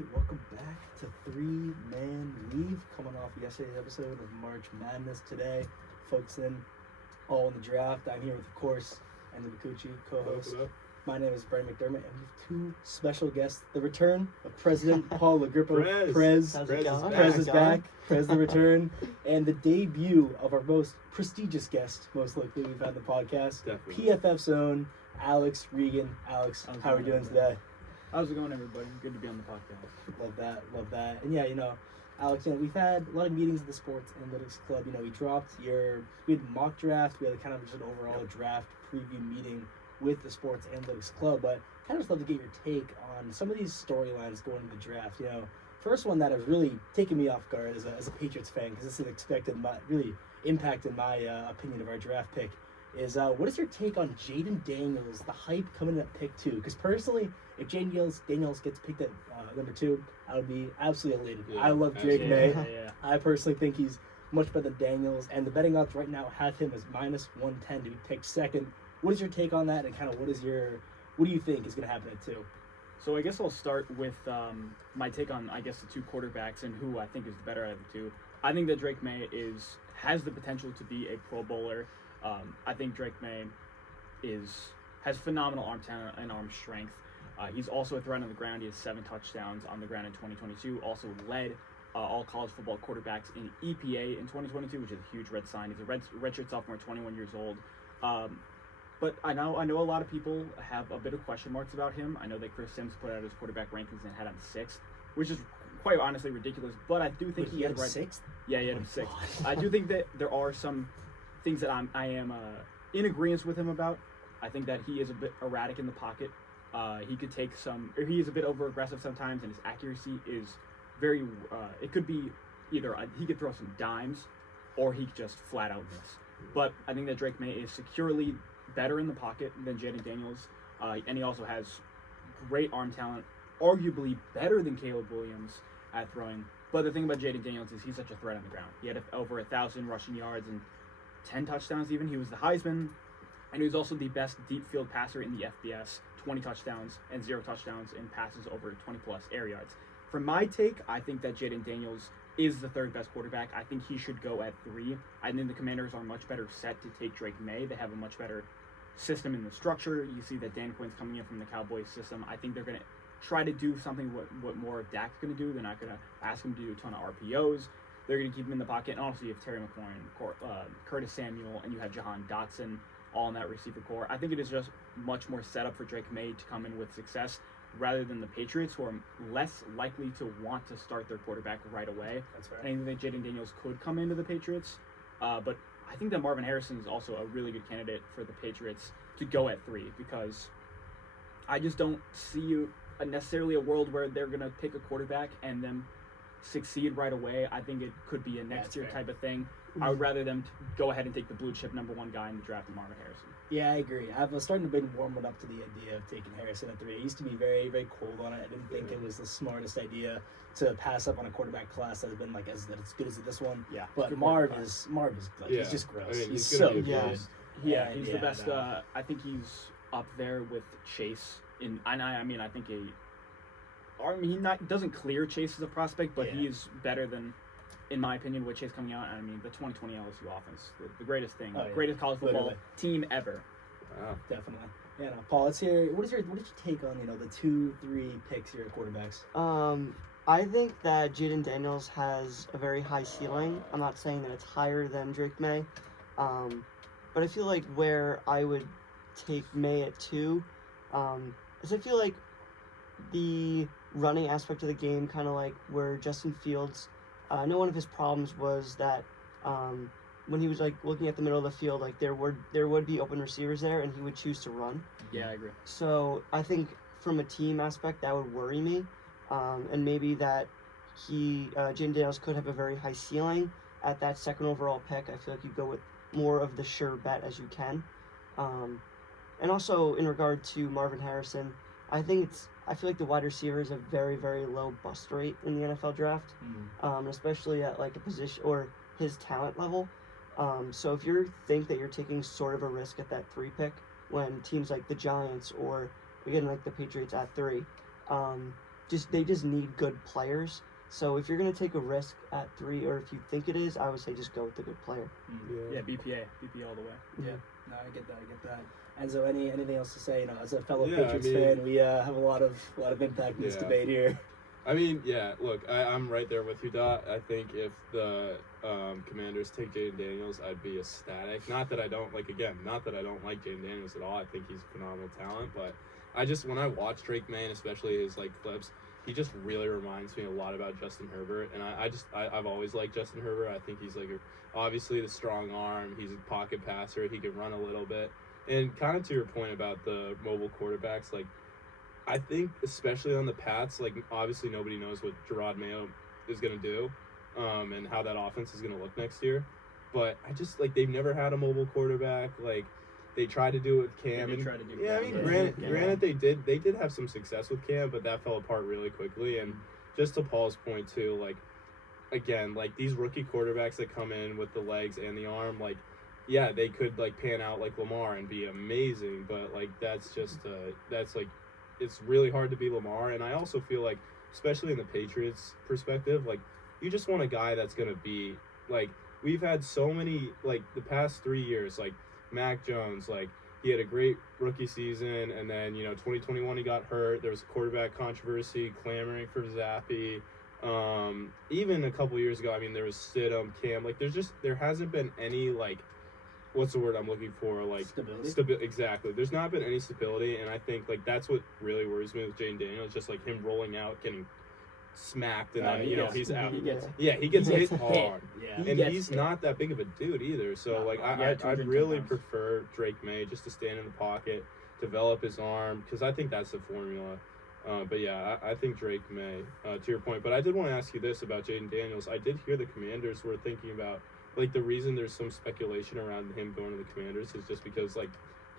right, welcome back to Three Man Weave. Coming off yesterday's episode of March Madness today, focusing all on the draft. I'm here with, of course, Andy Micucci, co-host. My name is Brian McDermott, and we have two special guests. The return of President Paul Lagrippo. Prez is back. Prez the return. And the debut of our most prestigious guest, most likely we've had on the podcast. Definitely. PFF's own Alex Regan. Alex, how are we doing today? How's it going, everybody? Good to be on the podcast. Love that. And yeah, Alex, we've had a lot of meetings at the Sports Analytics Club. We had mock draft. We had kind of just an overall draft preview meeting with the Sports Analytics Club. But kind of just love to get your take on some of these storylines going into the draft. First one that has really taken me off guard as a Patriots fan, because this has really impacted my opinion of our draft pick, is what is your take on Jaden Daniels, the hype coming in at pick 2? Because personally, if Jaden Daniels gets picked at number 2, I would be absolutely elated. Yeah, I love Drake May. Yeah. I personally think he's much better than Daniels, and the betting odds right now have him as -110 to be picked second. What is your take on that, and kind of what do you think is going to happen at 2? So I guess I'll start with my take on, the two quarterbacks and who I think is the better out of the two. I think that Drake May has the potential to be a Pro Bowler. I think Drake May has phenomenal arm talent and arm strength. He's also a threat on the ground. He has 7 touchdowns on the ground in 2022. Also led all college football quarterbacks in EPA in 2022, which is a huge red sign. He's a redshirt sophomore, 21 years old. But I know a lot of people have a bit of question marks about him. I know that Chris Sims put out his quarterback rankings and had him 6th, which is quite honestly ridiculous. But I do think he had him 6th. Yeah, he had him 6th. I do think that there are some things that I am in agreement with him about. I think that he is a bit erratic in the pocket. He could take he is a bit over aggressive sometimes, and his accuracy is very. It could be either he could throw some dimes, or he could just flat out miss. But I think that Drake May is securely better in the pocket than Jaden Daniels, and he also has great arm talent, arguably better than Caleb Williams at throwing. But the thing about Jaden Daniels is he's such a threat on the ground. He had over 1,000 rushing yards and 10 touchdowns even. He was the Heisman, and he was also the best deep field passer in the FBS, 20 touchdowns and 0 touchdowns in passes over 20-plus air yards. For my take, I think that Jaden Daniels is the third best quarterback. I think he should go at 3. I think the Commanders are much better set to take Drake May. They have a much better system in the structure. You see that Dan Quinn's coming in from the Cowboys system. I think they're going to try to do something what more of Dak's going to do. They're not going to ask him to do a ton of RPOs. They're going to keep him in the pocket. And also you have Terry McLaurin, Curtis Samuel, and you have Jahan Dotson all in that receiver core. I think it is just much more set up for Drake May to come in with success rather than the Patriots, who are less likely to want to start their quarterback right away. That's right. I think Jaden Daniels could come into the Patriots, but I think that Marvin Harrison is also a really good candidate for the Patriots to go at 3, because I just don't see necessarily a world where they're going to pick a quarterback and then succeed right away. I think it could be a next year type of thing. I would rather them go ahead and take the blue chip number 1 guy in the draft, Marvin Harrison. Yeah, I agree. I was starting to warm up to the idea of taking Harrison at 3. I used to be very, very cold on it. I didn't think it was the smartest idea to pass up on a quarterback class that has been as good as this one. Yeah, but Marv is he's just gross. He's so good. Yeah, he's the best. I think he's up there with Chase. I think he doesn't clear Chase as a prospect, but he is better than, in my opinion, with Chase coming out. The 2020 LSU offense, the greatest thing, greatest college football team ever. Wow. Definitely. Yeah, Paul, let's hear. What did you take on the 2-3 picks here at quarterbacks? I think that Jaden Daniels has a very high ceiling. I'm not saying that it's higher than Drake May, but I feel like where I would take May at 2, is I feel like the running aspect of the game, kind of like where Justin Fields. I know one of his problems was that when he was looking at the middle of the field, there would be open receivers there, and he would choose to run. Yeah, I agree. So I think from a team aspect, that would worry me, and maybe that Jaden Daniels could have a very high ceiling at that 2nd overall pick. I feel like you go with more of the sure bet as you can, and also in regard to Marvin Harrison, I feel like the wide receivers have very, very low bust rate in the NFL draft, especially at a position or his talent level. So if you think that you're taking sort of a risk at that 3 pick when teams like the Giants or again the Patriots at 3, they just need good players. So if you're gonna take a risk at 3, or if you think it is, I would say just go with the good player. Yeah, BPA all the way. Yeah, no, I get that. And so, anything else to say? As a fellow Yeah, Patriots fan, we have a lot of impact in this debate here. I mean, yeah, look, I'm right there with you, Dot. I think if the Commanders take Jaden Daniels, I'd be ecstatic. Not that I don't like Jaden Daniels at all. I think he's a phenomenal talent, but when I watch Drake May, and especially his clips, he just really reminds me a lot about Justin Herbert, and I've always liked Justin Herbert. I think he's obviously the strong arm. He's a pocket passer. He can run a little bit, and kind of to your point about the mobile quarterbacks, I think especially on the Pats, obviously nobody knows what Gerard Mayo is gonna do, and how that offense is gonna look next year. But I just they've never had a mobile quarterback. They tried to do it with Cam. Granted, they did have some success with Cam, but that fell apart really quickly. And just to Paul's point too, again, these rookie quarterbacks that come in with the legs and the arm, yeah, they could pan out like Lamar and be amazing, but it's really hard to be Lamar. And I also feel especially in the Patriots perspective, you just want a guy that's gonna be we've had so many the past 3 years, Mac Jones, he had a great rookie season, and then 2021 he got hurt. There was a quarterback controversy, clamoring for Zappy. Even a couple years ago, there was Stidham, Cam. There hasn't been any what's the word I'm looking for? Stability. Exactly. There's not been any stability, and I think that's what really worries me with Jaden Daniels. Just him rolling out, getting smacked, and then he's out. He gets hit hard. Yeah. And he's not that big of a dude either. So I'd really prefer Drake May just to stand in the pocket, develop his arm, because I think that's the formula. But yeah, I think Drake May, to your point. But I did want to ask you this about Jaden Daniels. I did hear the Commanders were thinking about the reason there's some speculation around him going to the Commanders is just because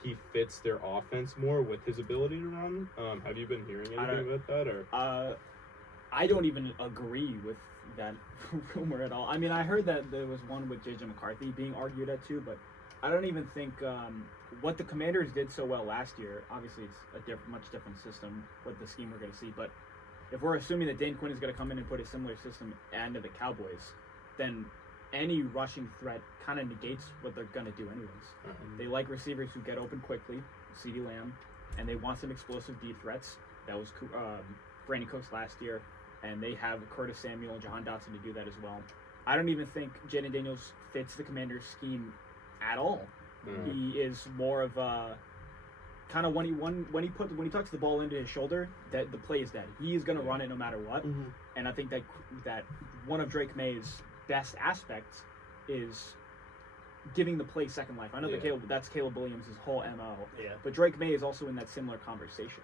he fits their offense more with his ability to run. Have you been hearing anything about that, or? I don't even agree with that rumor at all. I heard that there was one with J.J. McCarthy being argued at too, but I don't even think what the Commanders did so well last year. Obviously, it's a much different system with the scheme we're going to see. But if we're assuming that Dan Quinn is going to come in and put a similar system into the Cowboys, then any rushing threat kind of negates what they're going to do anyways. Mm-hmm. They like receivers who get open quickly, CeeDee Lamb, and they want some explosive deep threats. That was Brandon Cooks last year, and they have Curtis Samuel and Jahan Dotson to do that as well. I don't even think Jaden Daniels fits the Commanders' scheme at all. Mm-hmm. He is more of a kind of when he tucks the ball into his shoulder, that the play is dead. He is going to run it no matter what. Mm-hmm. And I think that one of Drake May's best aspects is giving the play second life. I know that's Caleb Williams' whole MO. Yeah. But Drake May is also in that similar conversation.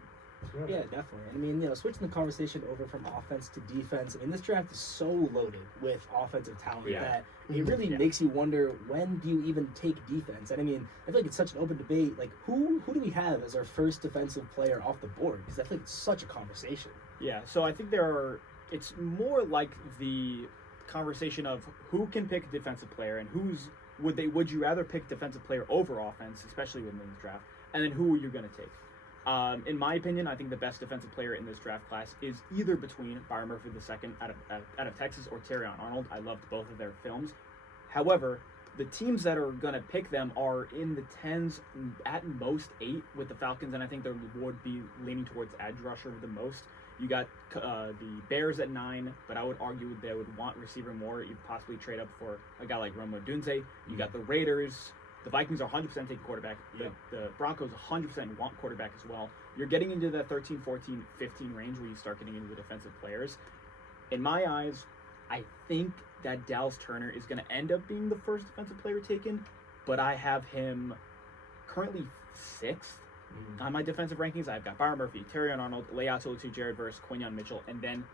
Yeah, definitely. Switching the conversation over from offense to defense, this draft is so loaded with offensive talent that it really makes you wonder, when do you even take defense? And I feel it's such an open debate. Who do we have as our first defensive player off the board? Because I feel it's such a conversation. Yeah, so I think it's more like the conversation of who can pick a defensive player and would you rather pick defensive player over offense, especially within this draft, and then who are you going to take? In my opinion, I think the best defensive player in this draft class is either between Byron Murphy II out of Texas or Terrion Arnold. I loved both of their films. However, the teams that are going to pick them are in the 10s, at most 8 with the Falcons, and I think they would be leaning towards edge rusher the most. You got the Bears at 9, but I would argue they would want receiver more. You'd possibly trade up for a guy like Rome Odunze. You got the Raiders. The Vikings are 100% taking quarterback. The Broncos 100% want quarterback as well. You're getting into that 13, 14, 15 range where you start getting into the defensive players. In my eyes, I think that Dallas Turner is going to end up being the first defensive player taken, but I have him currently 6th on my defensive rankings. I've got Byron Murphy, Terrion Arnold, Leia Tolutu, Jared Verse, Quinyon Mitchell, and then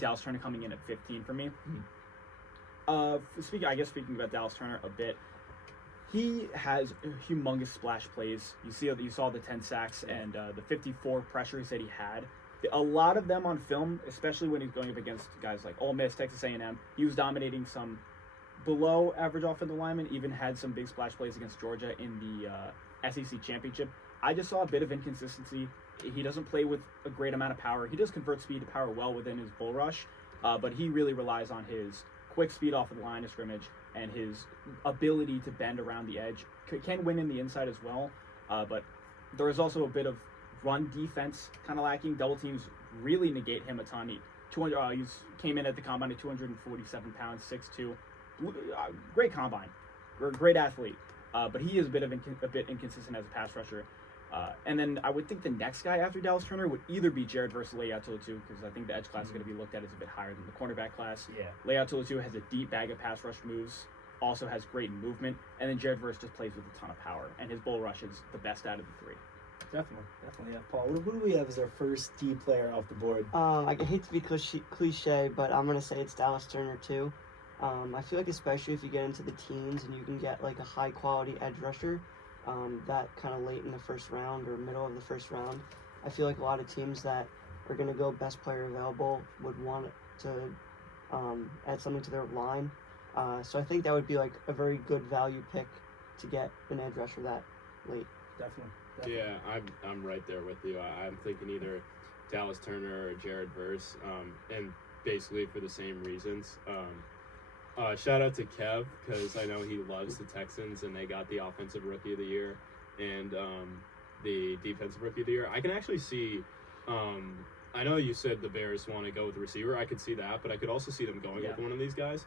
Dallas Turner coming in at 15 for me. Speaking about Dallas Turner a bit, he has humongous splash plays. You saw the 10 sacks and the 54 pressures that he had. A lot of them on film, especially when he's going up against guys like Ole Miss, Texas A&M. He was dominating some below average offensive linemen, even had some big splash plays against Georgia in the SEC championship. I just saw a bit of inconsistency He doesn't play with a great amount of power. He does convert speed to power well within his bull rush, but he really relies on his quick speed off of the line of scrimmage and his ability to bend around the edge. Can win in the inside as well, but there is also a bit of run defense kind of lacking. Double teams really negate him a ton. He came in at the combine at 247 pounds, 6'2", great combine, great athlete, but he is a bit inconsistent as a pass rusher. And then I would think the next guy after Dallas Turner would either be Jared versus Leia Tulu, because I think the edge class is going to be looked at as a bit higher than the cornerback class. Yeah. Leia Tulu has a deep bag of pass rush moves, also has great movement, and then Jared Verse just plays with a ton of power, and his bull rush is the best out of the three. Definitely, yeah. Paul, who do we have as our first D player off the board? I hate to be cliche, but I'm gonna say it's Dallas Turner too. I feel like especially if you get into the teens and you can get like a high quality edge rusher, that kind of late in the first round or middle of the first round, I feel like a lot of teams that are gonna go best player available would want to add something to their line. So I think that would be like a very good value pick to get an edge rusher that late. Definitely. Yeah, I'm right there with you. I'm thinking either Dallas Turner or Jared Verse, and basically for the same reasons. Shout out to Kev, because I know he loves the Texans, and they got the Offensive Rookie of the Year and the Defensive Rookie of the Year. I can actually see, I know you said the Bears want to go with the receiver. I could see that, but I could also see them going with one of these guys.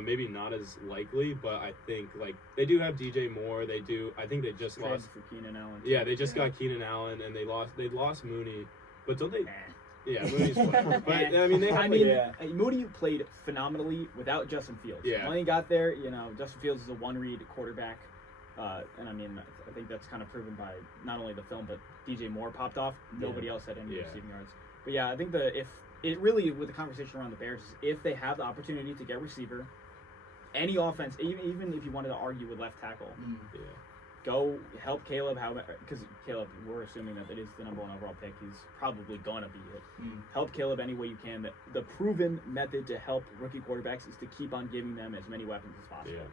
Maybe not as likely, but I think like they do have DJ Moore. I think they just lost for Keenan Allen. Yeah, they just got Keenan Allen, and they lost Mooney, but don't they? Yeah, Mooney's fine. But I mean, Mooney played phenomenally without Justin Fields. Yeah. When he got there, Justin Fields is a one-read quarterback, and I mean, I think that's kind of proven by not only the film, but DJ Moore popped off. Nobody else had any receiving yards. But yeah, I think if it really, with the conversation around the Bears, is if they have the opportunity to get receiver, any offense, even if you wanted to argue with left tackle, go help Caleb. Because Caleb, we're assuming that it is the number 1 overall pick. He's probably gonna be it. Help Caleb any way you can. The proven method to help rookie quarterbacks is to keep on giving them as many weapons as possible.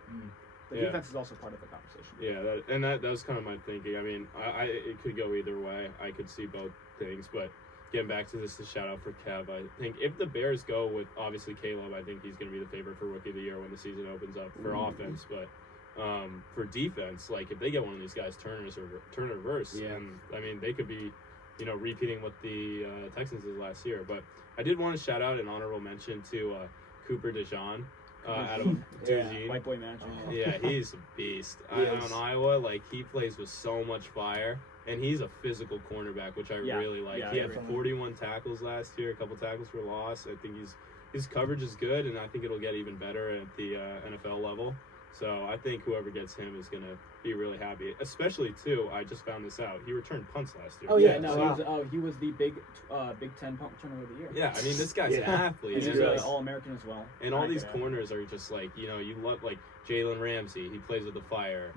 The defense is also part of the conversation. Yeah, that was kind of my thinking. I mean, it could go either way. I could see both things, but getting back to this, a shout out for Kev. I think if the Bears go with obviously Caleb, I think he's going to be the favorite for Rookie of the Year when the season opens up for offense. But for defense, like if they get one of these guys, Turner Verse, and I mean they could be, repeating what the Texans did last year. But I did want to shout out an honorable mention to Cooper DeJean. Out of Eugene. White boy magic. Yeah, he's a beast. On Iowa, like he plays with so much fire, and he's a physical cornerback, which I really like. He had 41 tackles last year, a couple tackles for loss. I think his coverage is good, and I think it'll get even better at the NFL level. So I think whoever gets him is going to be really happy. Especially, too, I just found this out. He returned punts last year. Oh, yeah. No, he was the Big Ten punt returner of the year. Yeah, I mean, this guy's an athlete. He's All-American as well. And all these corners are just like, you love, like, Jalen Ramsey, he plays with the fire.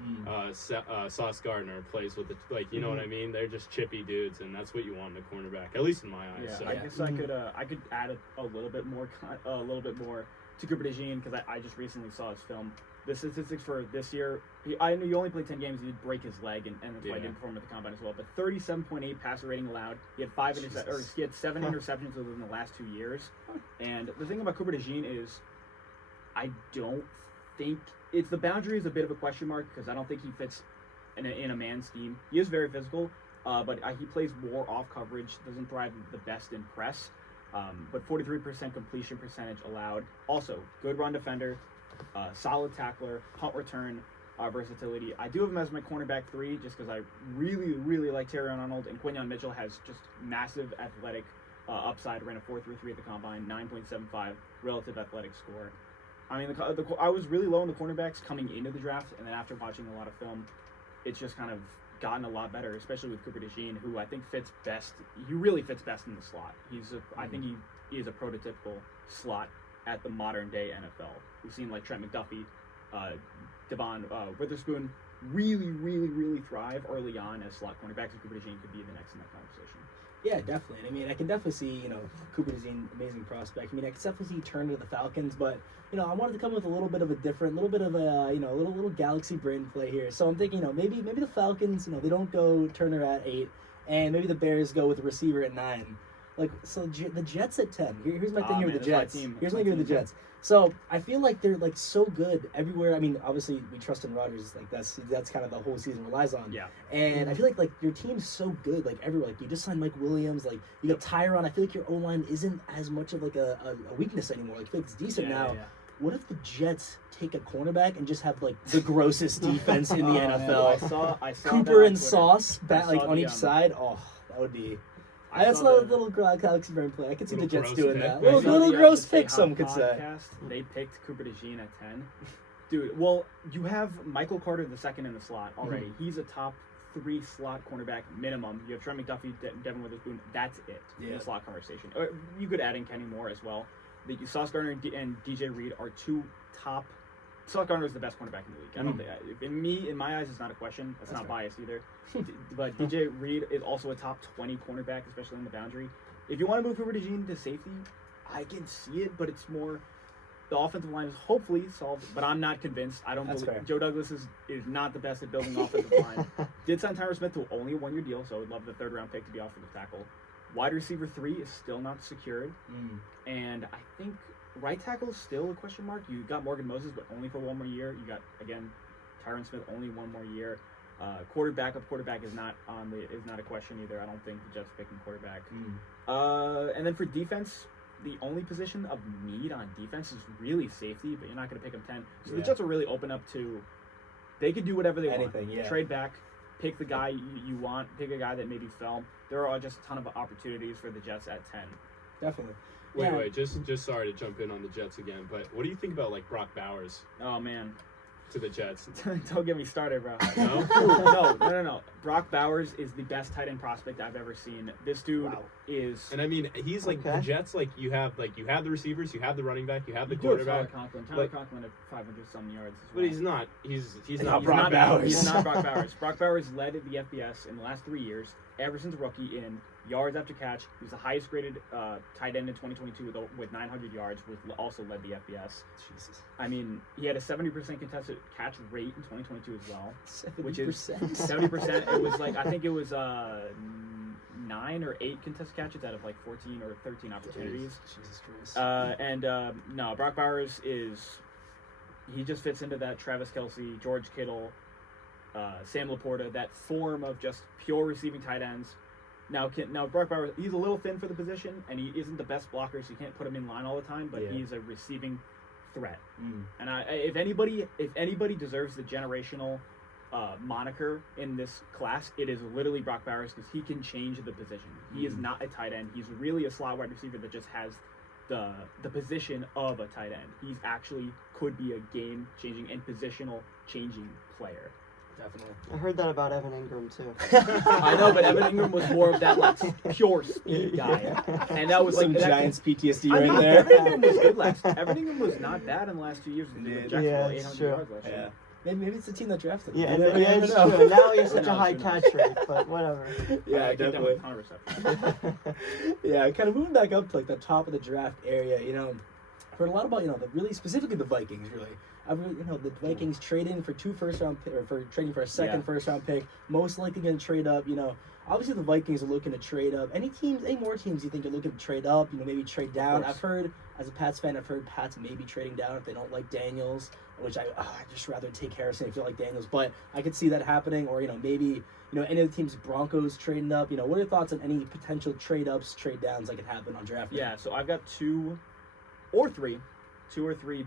Sauce Gardner plays with the, like, you know what I mean? They're just chippy dudes, and that's what you want in a cornerback, at least in my eyes. Yeah, so. I guess I could add a little bit more to Cooper DeJean, because I just recently saw his film. The statistics for this year, I knew he only played 10 games. He did break his leg, and that's why he didn't perform at the combine as well. But 37.8 passer rating allowed. He had he had 7 interceptions within the last 2 years. And the thing about Cooper DeJean is, I don't think the boundary is a bit of a question mark, because I don't think he fits in a man scheme. He is very physical, but he plays more off coverage. Doesn't thrive the best in press. But 43% completion percentage allowed. Also, good run defender. Solid tackler, punt return versatility. I do have him as my cornerback 3 just because I really, really like Terrion Arnold, and Quinyon Mitchell has just massive athletic upside. Ran a 4.33 at the combine, 9.75 relative athletic score. I mean, I was really low on the cornerbacks coming into the draft, and then after watching a lot of film, it's just kind of gotten a lot better, especially with Cooper DeJean, who I think fits best. He really fits best in the slot. I think he is a prototypical slot at the modern day NFL. We've seen like Trent McDuffie, Devon Witherspoon really, really, really thrive early on as slot cornerbacks, and Cooper DeJean could be the next in that conversation. Yeah, definitely. I mean, I can definitely see, Cooper DeJean, amazing prospect. I mean, I can definitely see Turner to the Falcons, but, I wanted to come with a little bit of a little galaxy brain play here. So I'm thinking, maybe the Falcons, they don't go Turner at 8. and maybe the Bears go with a receiver at 9. Like, so the Jets at 10. Here's my thing here with the Jets. Here's my thing with the Jets. So I feel like they're like so good everywhere. I mean, obviously we trust in Rodgers. Like that's kind of the whole season relies on. Yeah. And I feel like your team's so good. Like everywhere. Like you just signed Mike Williams. Like you got Tyron. I feel like your O line isn't as much of like a weakness anymore. Like I feel like it's decent now. Yeah. What if the Jets take a cornerback and just have like the grossest defense in the NFL? I saw Cooper and Twitter. Sauce like on each the, side. Oh, that would be. That's a saw little Galaxy brain play. I could see the Little Jets gross doing pick. that. I saw Little the gross Stay pick, some Hot could say. podcast. They picked Cooper DeJean at 10. Dude, well, you have Michael Carter II in the slot already. He's a top 3 slot cornerback minimum. You have Trent McDuffie, Devin Witherspoon. That's it in the slot conversation. Or you could add in Kenny Moore as well. Sauce Gardner and DJ Reed are 2 top. Sauce Gardner is the best cornerback in the league. I don't think in my eyes, it's not a question. That's not biased either. But DJ Reed is also a top 20 cornerback, especially on the boundary. If you want to move Cooper DeJean to safety, I can see it, but it's more the offensive line is hopefully solved, but I'm not convinced. I don't believe fair. Joe Douglas is not the best at building offensive line. Did sign Tyron Smith to only a 1-year deal, so I would love the 3rd-round pick to be offensive tackle. Wide receiver 3 is still not secured, and I think right tackle is still a question mark. You got Morgan Moses, but only for 1 more year. You got again Tyron Smith, only 1 more year. Quarterback is not a question either. I don't think the Jets picking quarterback. And then for defense, the only position of need on defense is really safety, but you're not going to pick them 10. So the Jets are really open up to. They could do whatever they want. Trade back, pick the guy you want, pick a guy that maybe fell. There are just a ton of opportunities for the Jets at 10. Definitely. Wait, just sorry to jump in on the Jets again, but what do you think about like Brock Bowers Oh man, to the Jets? don't get me started, bro. No? No. Brock Bowers is the best tight end prospect I've ever seen. This dude is. And I mean, he's like the Jets. Like you have the receivers, you have the running back, you have the quarterback. Tyler Conklin at 500-some yards. As well. But he's not. He's not Brock Bowers. He's not Brock Bowers. Brock Bowers led the FBS in the last 3 years, ever since rookie in yards after catch. He was the highest graded tight end in 2022 with 900 yards. Also led the FBS. Jesus. I mean, he had a 70% contested catch rate in 2022 as well. 70%. Which is 70%. It was like I think it was 9 or 8 contested catches out of like 14 or 13 opportunities. Jesus Christ. No, Brock Bowers he just fits into that Travis Kelce, George Kittle, Sam Laporta, that form of just pure receiving tight ends. Now Brock Bowers, he's a little thin for the position, and he isn't the best blocker, so you can't put him in line all the time. But he's a receiving threat. And if anybody deserves the generational moniker in this class, it is literally Brock Bowers, because he can change the position. He is not a tight end. He's really a slot wide receiver that just has the position of a tight end. He's actually could be a game changing and positional changing player. Definitely. I heard that about Evan Ingram too. I know, but Evan Ingram was more of that like pure speed guy, and that was some like Giants PTSD I right mean, there. Evan Ingram was good Evan Ingram was not bad in the last 2 years. Yeah, it's true. Yards last year. Maybe it's the team that drafted him. Yeah, You never it's know. true. Now he has such Who a high knows? catch rate, but whatever. Yeah, I think that definitely. was 100 receptions. Yeah, kind of moving back up to like the top of the draft area, I've heard a lot about, specifically the Vikings, really. I've really, the Vikings trading for 2 first-round for trading for a second first-round pick, most likely going to trade up, Obviously, the Vikings are looking to trade up. Any more teams you think are looking to trade up, maybe trade down? I've heard, as a Pats fan, Pats maybe trading down if they don't like Daniels, which I'd just rather take Harrison if you like Daniels. But I could see that happening, or, maybe, any of the teams, Broncos trading up. What are your thoughts on any potential trade ups, trade downs that could happen on draft night? Yeah, so I've got 2 or 3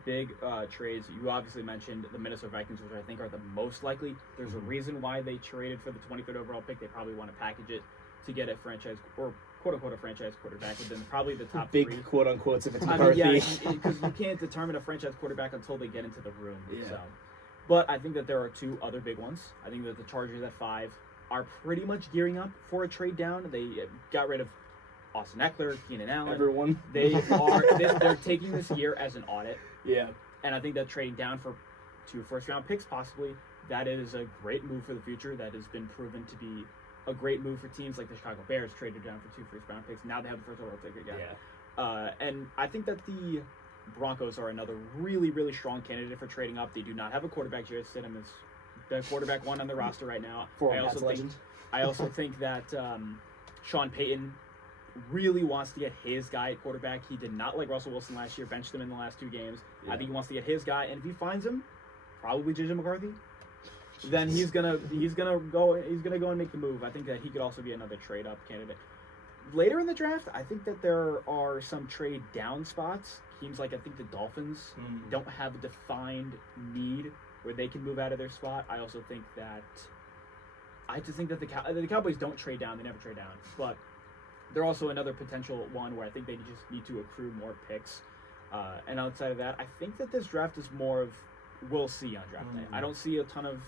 big trades. You obviously mentioned the Minnesota Vikings, which I think are the most likely. There's a reason why they traded for the 23rd overall pick. They probably want to package it to get a franchise or quote-unquote a franchise quarterback, and then probably the top big 3. quote-unquotes if it's I McCarthy. mean, yeah, because you can't determine a franchise quarterback until they get into the room. Yeah. So. But I think that there are 2 other big ones. I think that the Chargers at 5 are pretty much gearing up for a trade down. They got rid of Austin Eckler, Keenan Allen. Everyone. They're taking this year as an audit. Yeah. And I think that trading down for 2 first-round picks possibly, that is a great move for the future. That has been proven to be a great move for teams like the Chicago Bears, traded down for 2 first-round picks. Now they have the first overall pick again. Yeah. And I think that the Broncos are another really, really strong candidate for trading up. They do not have a quarterback. Jarrett Stidham is the quarterback one on the roster right now. Former Pats legend. I also think that Sean Payton really wants to get his guy at quarterback. He did not like Russell Wilson last year, benched him in the last 2 games. Yeah. I think he wants to get his guy, and if he finds him, probably JJ McCarthy, then he's gonna go and make the move. I think that he could also be another trade up candidate. Later in the draft, I think that there are some trade down spots. Teams like I think the Dolphins don't have a defined need where they can move out of their spot. I also think that the Cowboys don't trade down; they never trade down. But they're also another potential one where I think they just need to accrue more picks. And outside of that, I think that this draft is more of we'll see on draft day. I don't see a ton of.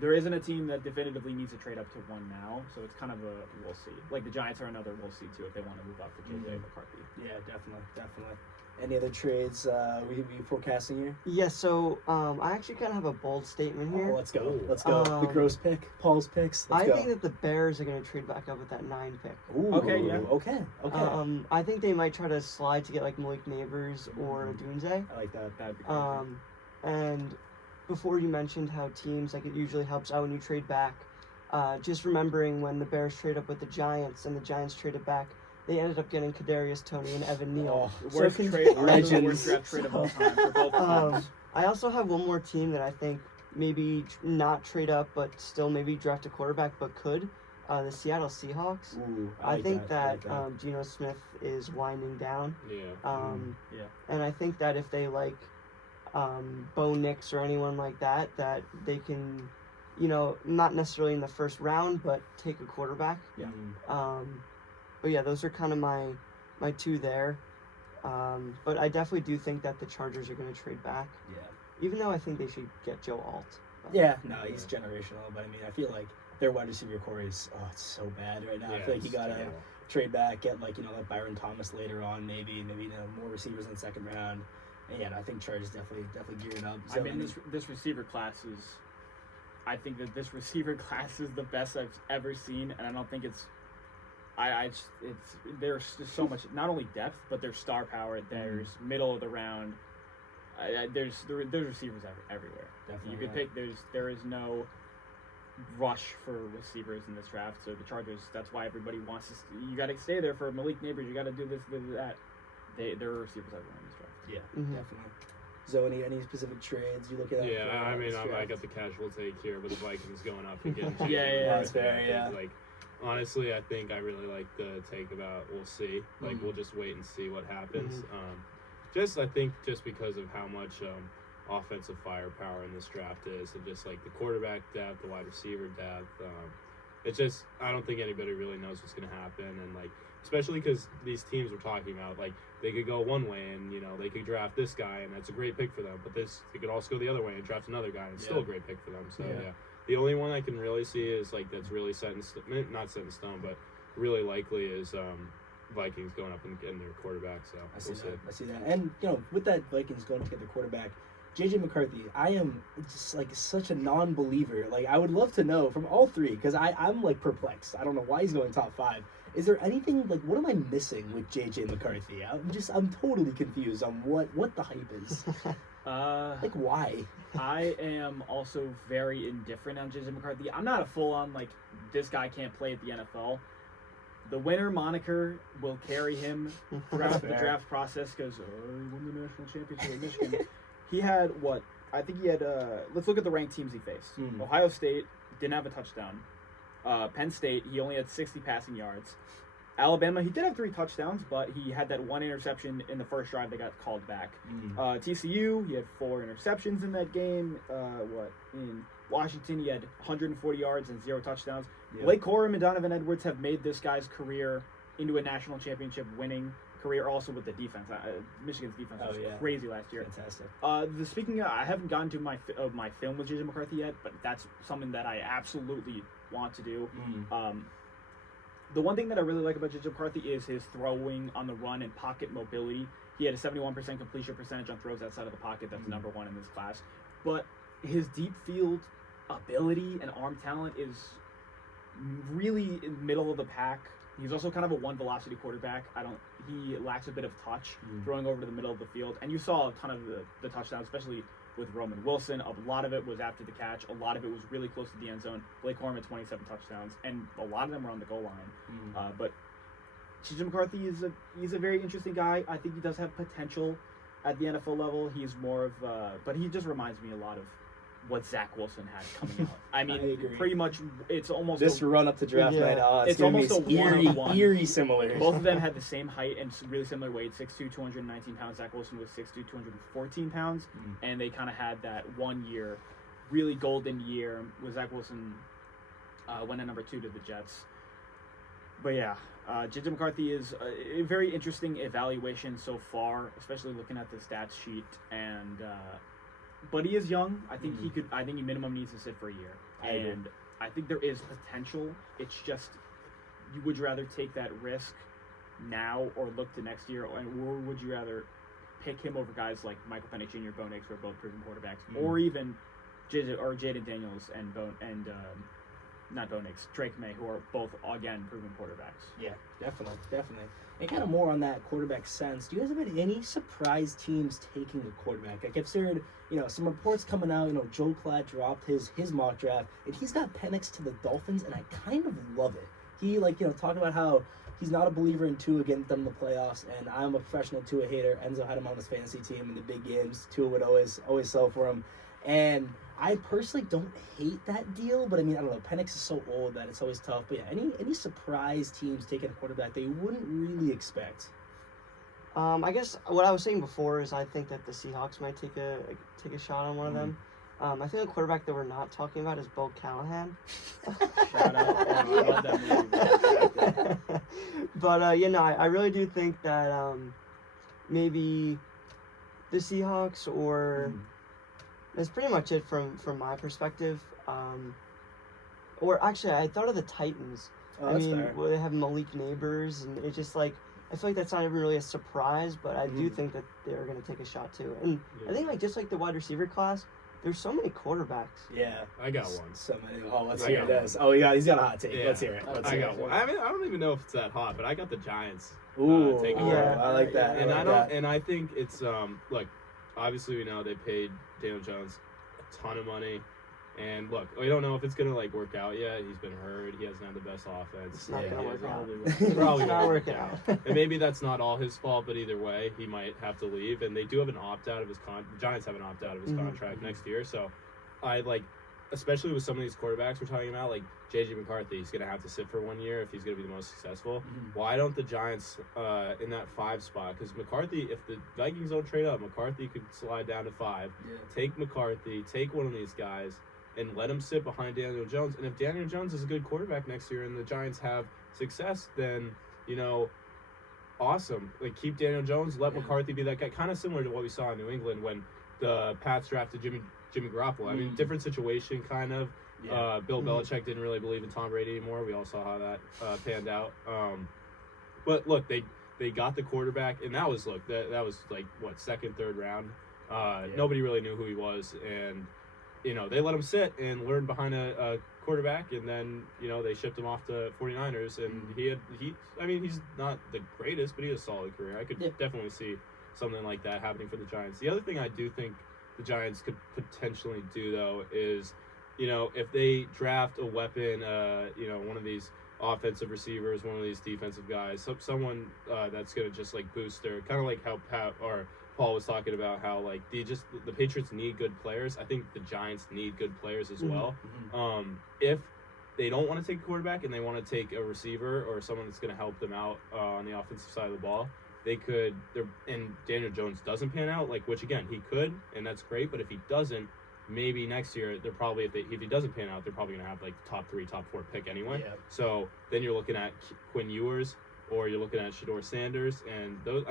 There isn't a team that definitively needs to trade up to 1 now, so it's kind of a we'll see. Like the Giants are another we'll see too if they want to move up for JJ McCarthy. Yeah, definitely. Any other trades we forecasting here? Yeah, so I actually kind of have a bold statement here. Oh, let's go. The gross pick, Paul's picks. Let's I go. think that the Bears are going to trade back up with that 9 pick. Ooh, Okay, yeah. Okay. I think they might try to slide to get like Malik Neighbors or Dunze. I like that. That'd be crazy. And before you mentioned how teams, like it usually helps out when you trade back, just remembering when the Bears trade up with the Giants and the Giants traded back, they ended up getting Kadarius Toney and Evan Neal. Oh, Worst trade, arguably worst draft trade of all time for both of them. I also have one more team that I think maybe not trade up, but still maybe draft a quarterback, but could. The Seattle Seahawks. Ooh, I like think that, I like Geno Smith is winding down. Yeah. And I think that if they like Bo Nix or anyone like that they can, not necessarily in the first round, but take a quarterback. Yeah. But yeah, those are kind of my 2 there. But I definitely do think that the Chargers are going to trade back, Yeah. even though I think they should get Joe Alt. But, Yeah. No, he's generational, but I mean, I feel like their wide receiver core is it's so bad right now. I feel like you gotta trade back, get like like Byron Thomas later on, maybe more receivers in the second round. And yeah, I think Chargers definitely gearing up. I mean, this receiver class is. I think that this receiver class is the best I've ever seen, and I don't think it's. There's just so much, not only depth, but there's star power. There's middle of the round. There's receivers everywhere. Definitely, you could pick. There is no rush for receivers in this draft. So the Chargers. That's why everybody wants to. You got to stay there for Malik Neighbors. You got to do this, that. There are receivers everywhere in this draft. Yeah, Mhm. definitely. So any specific trades you look at? Yeah, for, I mean, this I draft? got the casual take here with the Vikings going up again. Yeah, that's fair, yeah. Like, honestly, I think I really like the take about we'll see. Like, we'll just wait and see what happens. I think just because of how much offensive firepower in this draft is, and just like the quarterback depth, the wide receiver depth. It's just I don't think anybody really knows what's going to happen, and like especially because these teams we're talking about, like they could go one way and they could draft this guy and that's a great pick for them, but they could also go the other way and draft another guy and it's still a great pick for them. So yeah, the only one I can really see is like that's really not set in stone, but really likely is Vikings going up and getting their quarterback. So I see that, and with that Vikings going to get their quarterback. JJ McCarthy, I am just like such a non-believer. Like I would love to know from all 3 because I'm like perplexed. I don't know why he's going top 5. Is there anything like what am I missing with JJ McCarthy? I'm totally confused on what the hype is. Like why? I am also very indifferent on JJ McCarthy. I'm not a full-on like this guy can't play at the NFL. The winner moniker will carry him throughout the draft process because he won the national championship in Michigan. He had I think he had. Let's look at the ranked teams he faced. Ohio State didn't have a touchdown. Penn State, he only had 60 passing yards. Alabama, he did have 3 touchdowns, but he had that 1 interception in the first drive that got called back. TCU, he had 4 interceptions in that game. In Washington, he had 140 yards and 0 touchdowns. Yep. Blake Corum and Donovan Edwards have made this guy's career into a national championship winning career, also with the defense. Michigan's defense was crazy last year. Fantastic. Speaking of, I haven't gotten to my film with JJ McCarthy yet, but that's something that I absolutely want to do. The one thing that I really like about JJ McCarthy is his throwing on the run and pocket mobility. He had a 71% completion percentage on throws outside of the pocket. That's number 1 in this class. But his deep field ability and arm talent is really in the middle of the pack. He's also kind of a 1 velocity quarterback. He lacks a bit of touch throwing over to the middle of the field. And you saw a ton of the touchdowns, especially with Roman Wilson. A lot of it was after the catch. A lot of it was really close to the end zone. Blake Corum had 27 touchdowns, and a lot of them were on the goal line. But J.J. McCarthy he's a very interesting guy. I think he does have potential at the NFL level. He's more of, but he just reminds me a lot of what Zach Wilson had coming out. I mean, I agree. pretty much, it's almost This run up to draft Yeah. night, It's almost a one-on-one. eerie similar. both of them had the same height and really similar weight, 6'2", 219 pounds. Zach Wilson was 6'2", 214 pounds, and they kind of had that 1 year, really golden year, with Zach Wilson went at number 2 to the Jets. But yeah, J.J. McCarthy is a very interesting evaluation so far, especially looking at the stats sheet. And but he is young. I think he could. I think he minimum needs to sit for a year. And I think there is potential. It's just, would you rather take that risk now or look to next year, or would you rather pick him over guys like Michael Penix Jr., Bo Nix, who are both proven quarterbacks, or even Jaden Daniels and not Bo Nix, Drake May, who are both, again, proven quarterbacks. Yeah, definitely. And kind of more on that quarterback sense, do you guys have had any surprise teams taking a quarterback? Like, I've heard, some reports coming out, Joe Klatt dropped his mock draft, and he's got Penix to the Dolphins, and I kind of love it. He, talking about how he's not a believer in Tua getting them in the playoffs, and I'm a professional Tua hater. Enzo had him on his fantasy team in the big games. Tua would always sell for him. And I personally don't hate that deal, but I don't know. Penix is so old that it's always tough. But yeah, any surprise teams taking a quarterback they wouldn't really expect? I guess what I was saying before is I think that the Seahawks might take a shot on one of them. I think the quarterback that we're not talking about is Bo Callahan. Shout out. I love that movie. But I really do think that maybe the Seahawks or that's pretty much it from my perspective. Or actually, I thought of the Titans. Fair. Well, they have Malik Neighbors, and it's just like I feel like that's not even really a surprise, but I do think that they're going to take a shot too. And I think just like the wide receiver class, there's so many quarterbacks. Yeah, I got one. So many. Oh, let's hear this. Oh, he's got a hot take. Yeah. Let's hear it. I got one. I don't even know if it's that hot, but I got the Giants. Ooh, taking yeah, I like that. And I think it's look, obviously we know they paid Daniel Jones a ton of money. And look, we don't know if it's gonna work out yet. He's been hurt. He hasn't had the best offense. It's not gonna work out. Probably It's not working out. And maybe that's not all his fault, but either way, he might have to leave. And they do have an opt out of his the Giants have an opt out of his contract next year. So I especially with some of these quarterbacks we're talking about, like J.J. McCarthy, he's gonna have to sit for 1 year if he's gonna be the most successful. Why don't the Giants in that 5 spot? Because McCarthy, if the Vikings don't trade up, McCarthy could slide down to 5. Yeah. Take McCarthy, take one of these guys, and let him sit behind Daniel Jones. And if Daniel Jones is a good quarterback next year and the Giants have success, then, awesome. Keep Daniel Jones, let McCarthy be that guy. Kind of similar to what we saw in New England when the Pats drafted Jimmy Garoppolo. Different situation, kind of. Yeah. Bill Belichick didn't really believe in Tom Brady anymore. We all saw how that panned out. But look, they got the quarterback, and that was second, third round. Nobody really knew who he was, and they let him sit and learn behind a quarterback, and then they shipped him off to 49ers, and he's not the greatest, but he had a solid career. I could definitely see something like that happening for the Giants. The other thing I do think the Giants could potentially do, though, is if they draft a weapon, one of these offensive receivers, one of these defensive guys, someone that's going to just boost their, kind of like how Paul was talking about how the Patriots need good players. I think the Giants need good players as well. If they don't want to take a quarterback and they want to take a receiver or someone that's going to help them out on the offensive side of the ball, they could. And Daniel Jones doesn't pan out, which again he could, and that's great. But if he doesn't, maybe next year they're probably if he doesn't pan out, they're probably going to have top 3, top 4 pick anyway. Yeah. So then you're looking at Quinn Ewers. Or you're looking at Shedeur Sanders, and those.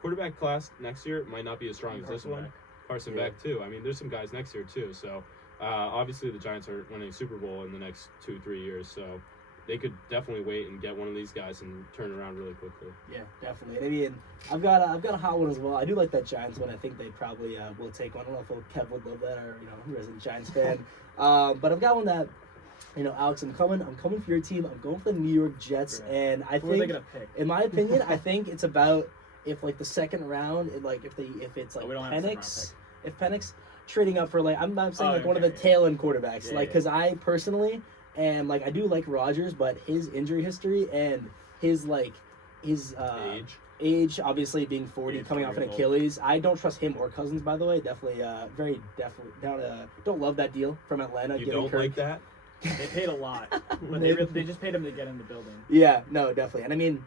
Quarterback class next year might not be as strong as this one. Carson Beck too. There's some guys next year too. So obviously the Giants are winning a Super Bowl in the next 2-3 years. So they could definitely wait and get one of these guys and turn around really quickly. Yeah, definitely. I've got a hot one as well. I do like that Giants one. I think they probably will take one. I don't know if Kev would love that or resident Giants fan. But I've got one that. Alex, I'm coming for your team. I'm going for the New York Jets, and I Who are they think, gonna pick? in my opinion, I think it's about if the second round, if it's we don't have a second round Penix, if Penix, trading up for I'm saying one of the tail end quarterbacks. Yeah, Because I personally am I do like Rodgers, but his injury history and his his age obviously being 40, He's coming off an 40 years old. Achilles. I don't trust him or Cousins, by the way. Definitely, don't love that deal from Atlanta. You getting don't Kirk. like that? They paid a lot, but they just paid him to get in the building. Yeah, no, definitely. And I mean,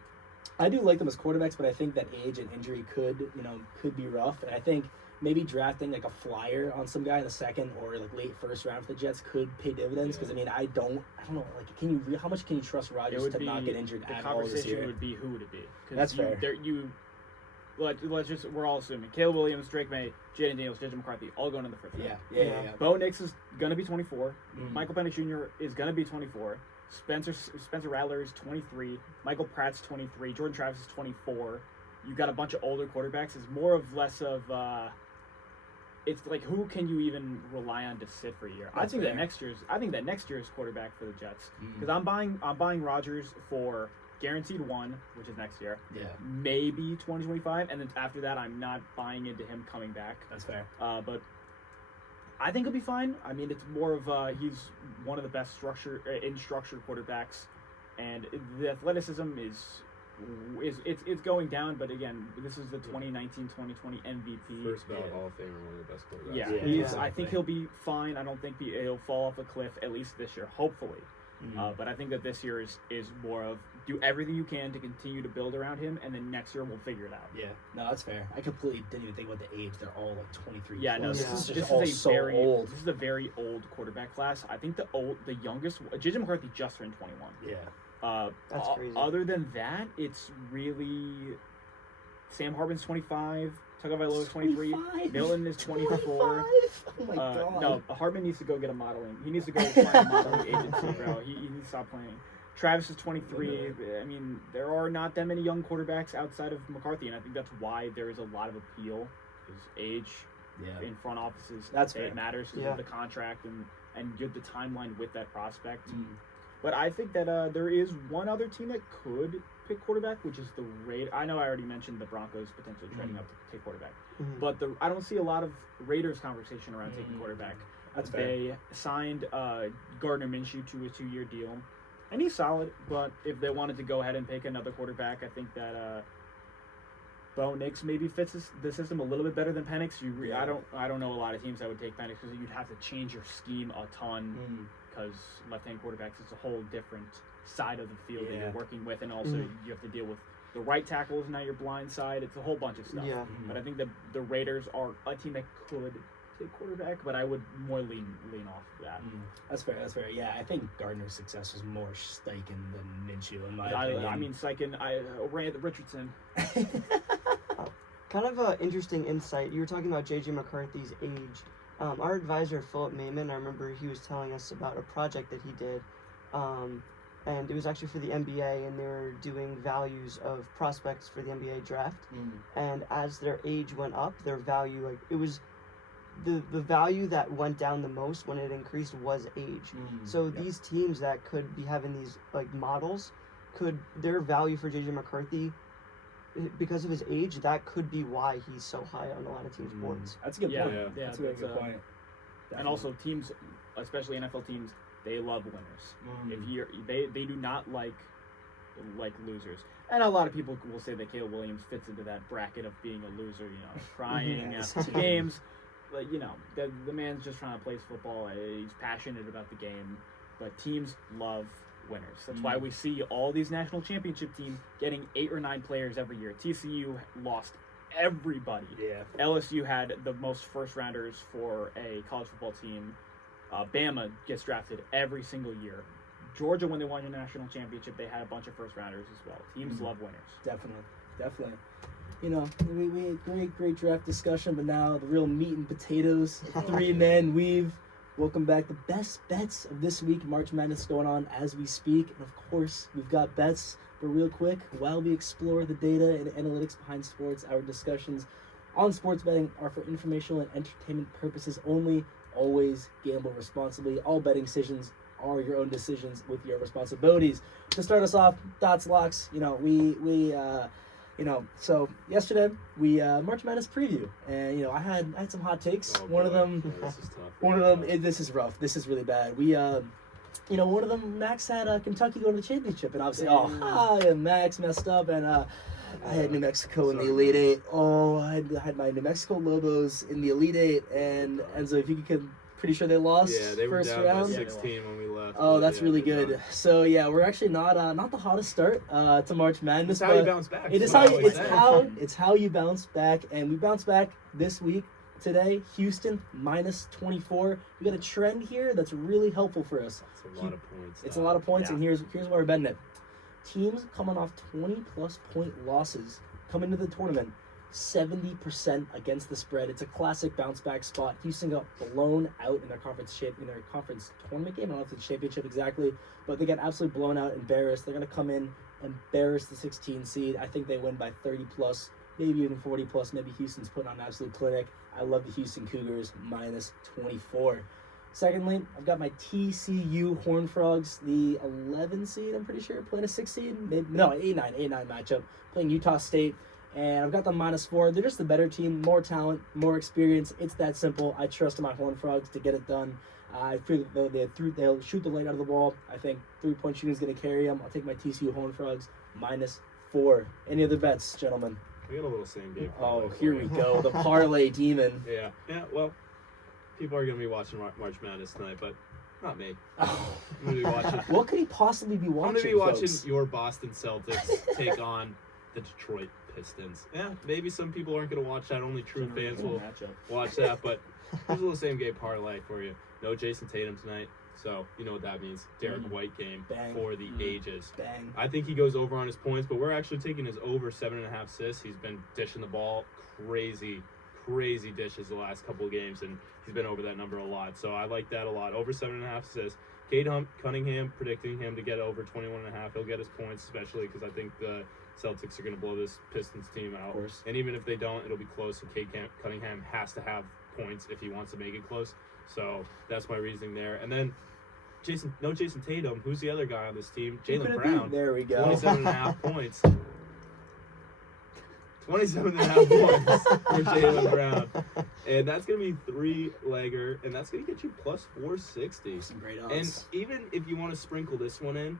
I do like them as quarterbacks, but I think that age and injury could be rough. And I think maybe drafting a flyer on some guy in the second or late first round for the Jets could pay dividends. Because I mean, I don't know. How much can you trust Rodgers to not get injured at all this The conversation year? would be who would it be? That's fair. We're all assuming Caleb Williams, Drake May, Jaden Daniels, JJ McCarthy, all going in the first round. Yeah. Bo Nix is gonna be 24. Mm. Michael Penix Jr. is gonna be 24. Spencer Rattler is 23. Michael Pratt's 23. Jordan Travis is 24. You got a bunch of older quarterbacks. It's more of less of. It's who can you even rely on to sit for a year? I think that next year's quarterback for the Jets, because I'm buying Rodgers for guaranteed one, which is next year. Yeah. Maybe 2025, and then after that, I'm not buying into him coming back. That's fair. But I think he'll be fine. I mean, it's more of he's one of the best structure quarterbacks, and the athleticism it's going down. But again, this is the 2019-2020 MVP. First ballot Hall of Famer, one of the best quarterbacks. Yeah, I think he'll be fine. I don't think he'll fall off a cliff, at least this year, hopefully. But I think that this year is more of do everything you can to continue to build around him, and then next year we'll figure it out. Yeah, no, that's fair. I completely didn't even think about the age. They're all 23. Yeah, no, plus. this all is so old. This is a very old quarterback class. I think the youngest, JJ McCarthy just turned 21. Yeah. That's crazy. Other than that, it's really Sam Hartman's 25. Tagovailoa is 23. 25? Milton is 24. 25? Oh my god. No, Hartman needs to go get a modeling. He needs to go find a modeling agency, bro. He needs to stop playing. Travis is 23. I mean, there are not that many young quarterbacks outside of McCarthy, and I think that's why there is a lot of appeal. His age in front offices, it matters because of the contract and the timeline with that prospect. But I think that there is one other team that could pick quarterback, which is the Raiders. I know I already mentioned the Broncos potentially trading up to take quarterback, but I don't see a lot of Raiders conversation around taking quarterback. That's fair. They signed Gardner Minshew to a 2-year deal, and he's solid. But if they wanted to go ahead and pick another quarterback, I think that Bo Nix maybe fits the system a little bit better than Penix. I don't know a lot of teams that would take Penix because you'd have to change your scheme a ton. Because left-hand quarterbacks is a whole different side of the field that you're working with, and also you have to deal with the right tackle is now your blind side. It's a whole bunch of stuff. Yeah. But I think the Raiders are a team that could take quarterback, but I would more lean off of that. That's fair. Yeah, I think Gardner's success was more Steichen than Minshew, in my opinion. I mean, Steichen, Richardson. Kind of an interesting insight. You were talking about J.J. McCarthy's age. Our advisor, Philip Maiman, I remember he was telling us about a project that he did, and it was actually for the NBA, and they were doing values of prospects for the NBA draft. And as their age went up, their value, it was the value that went down the most when it increased was age. So these teams that could be having these models, their value for J.J. McCarthy, because of his age, that could be why he's so high on a lot of teams' boards. That's a good point. Yeah, That's a really good point. And also teams, especially NFL teams, they love winners. If they do not like losers. And a lot of people will say that Caleb Williams fits into that bracket of being a loser, crying after games. But the man's just trying to play football. He's passionate about the game. But teams love winners. That's why we see all these national championship teams getting 8 or 9 players every year. TCU lost everybody. Yeah. LSU had the most first rounders for a college football team. Bama gets drafted every single year. Georgia, when they won the national championship, they had a bunch of first rounders as well. Teams love winners. Definitely. We great draft discussion, but now the real meat and potatoes. 3-man weave. Welcome back. The best bets of this week. March Madness is going on as we speak. And of course, we've got bets. But real quick, while we explore the data and analytics behind sports, our discussions on sports betting are for informational and entertainment purposes only. Always gamble responsibly. All betting decisions are your own decisions with your responsibilities. To start us off, dots, locks. We So yesterday we March Madness preview, and I had some hot takes. Oh, One of boy. them, Yeah, this is tough. one of them. This is rough. This is really bad. We one of them, Max had Kentucky go to the championship, and obviously, Max messed up, and I had New Mexico in the Elite Eight. Oh, I had my New Mexico Lobos in the Elite Eight, and so if you could, pretty sure they lost. Yeah, they were first down round. by 16 when we left. Oh, but that's yeah, really they're good. done. So yeah, we're actually not the hottest start to March Madness. That's how you but bounce back. It is That's how what I always say. it's how you bounce back, and we bounce back this week. Today, Houston -24. We got a trend here that's really helpful for us. It's a lot of points. It's a lot of points, Yeah. and here's why we're betting it. Teams coming off 20+ point losses come into the tournament 70% against the spread. It's a classic bounce back spot. Houston got blown out in their conference tournament game. I don't know if it's championship exactly, but they got absolutely blown out, embarrassed. They're gonna come in, embarrass the 16 seed. I think they win by 30+. Maybe even 40+. Maybe Houston's putting on an absolute clinic. I love the Houston Cougars -24. Secondly, I've got my TCU Horned Frogs, the 11 seed, I'm pretty sure, playing a 6 seed. Maybe, no, 8-9 matchup, playing Utah State. And I've got them -4. They're just the better team, more talent, more experience. It's that simple. I trust my Horned Frogs to get it done. I feel they'll shoot the light out of the ball. I think 3-point shooting is going to carry them. I'll take my TCU Horned Frogs -4. Any other bets, gentlemen? We got a little same game. Oh, here we go. The parlay demon. Yeah. Well, people are gonna be watching March Madness tonight, but not me. Oh. I'm gonna be watching. What could he possibly be watching? I'm gonna be watching folks? your Boston Celtics take on the Detroit Pistons. Yeah, maybe some people aren't gonna watch that. Only true fans will watch that. But there's a little same game parlay for you. No Jason Tatum tonight, so you know what that means. Derek White game Bang. for the ages. Bang. I think he goes over on his points, but we're actually taking his over 7.5 assists. He's been dishing the ball crazy dishes the last couple of games, and he's been over that number a lot. So I like that a lot. Over 7.5 assists. Cade Cunningham predicting him to get over 21.5. He'll get his points, especially because I think the Celtics are going to blow this Pistons team out. Of course. And even if they don't, it'll be close. So Cade Cunningham has to have points if he wants to make it close. So that's my reasoning there. And then Jason Tatum. Who's the other guy on this team? Who could Jalen it Brown. be? There we go. 27.5 points. 27.5 points for Jalen Brown. And that's going to be 3-legger, and that's going to get you +460. Some great And odds. even if you want to sprinkle this one in,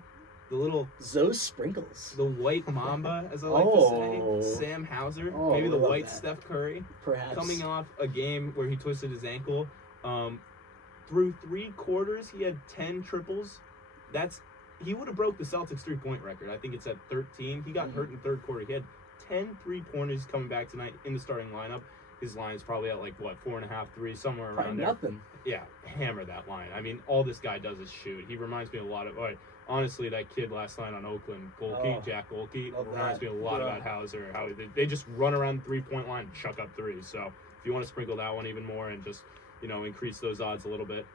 the little, Those sprinkles. the white mamba, as I like Oh. to say, Sam Hauser, Oh, maybe the I love white that. Steph Curry, Perhaps. coming off a game where he twisted his ankle. Through 3 quarters, he had 10 triples. He would have broke the Celtics 3-point record. I think it's at 13. He got hurt in the third quarter. He had 10 3-pointers coming back tonight in the starting lineup. His line's probably at 4.5, 3, somewhere around Probably there. nothing. Yeah, hammer that line. I mean, all this guy does is shoot. He reminds me a lot of. Honestly, that kid last night on Oakland, Jack Golke, love reminds that. me a lot Yeah. about Hauser. How they just run around the 3-point line and chuck up threes. So if you want to sprinkle that one even more and just increase those odds a little bit,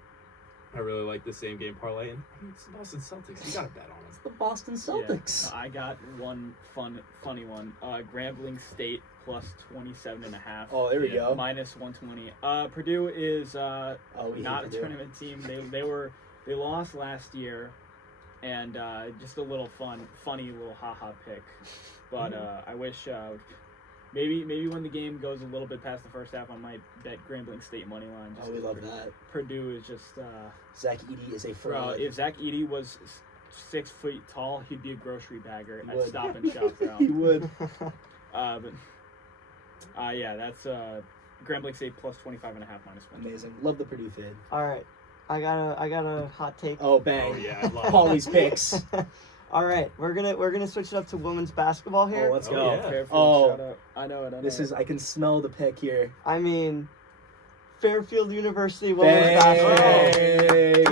I really like the same game parlay. And I mean, it's the Boston Celtics. You got to bet on It's them. the Boston Celtics. Yeah, I got one funny one. Grambling State +27.5. Oh, there we Yeah. go. -120. Purdue is We hate not a Purdue. tournament team. They lost last year, and just a little funny little haha pick. But I wish maybe when the game goes a little bit past the first half, I might bet Grambling State money line. Oh, we love that. Purdue is just. Zach Edey is a Bro, fraud. if Zach Edey was 6 feet tall, he'd be a grocery bagger He at would. Stop and Shop, bro. He would. Yeah, that's Grambling State +25.5 -1. Amazing. Love the Purdue fade. All right, I got a hot take. Oh, bang. Oh yeah, I love it. Paulie's picks. All right, we're gonna switch it up to women's basketball here. Oh, let's Oh, go. yeah. Fairfield, Oh. shout out. I know it. This is, I can smell the pick here. I mean, Fairfield University women's basketball.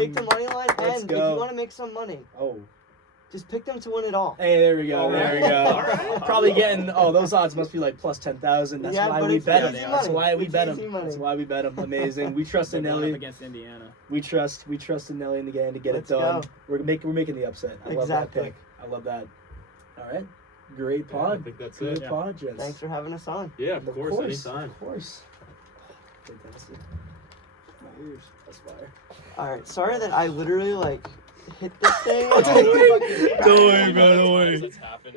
Take the money line, Let's and go. if you want to make some money, Oh. just pick them to win it all. Hey, there we go. There we go. All right. Probably getting, those odds must be +10,000. That's Yeah, why but we it's bet easy them. money. That's why we It's bet easy them. money. That's why we bet them. Amazing. We trust in They're going up Nelly. against Indiana. We trust in Nelly and the gang to get Let's it done. go. We're making the upset. I love that Exactly. pick. I love that. All right. Great Yeah, I pod. think that's Great it. pod, gents. Thanks for having us on. Yeah, of course, anytime. Of course. Fantastic. My ears. That's fire. All right, sorry that I literally hit this thing. Don't worry, bro. Don't worry. It's happened.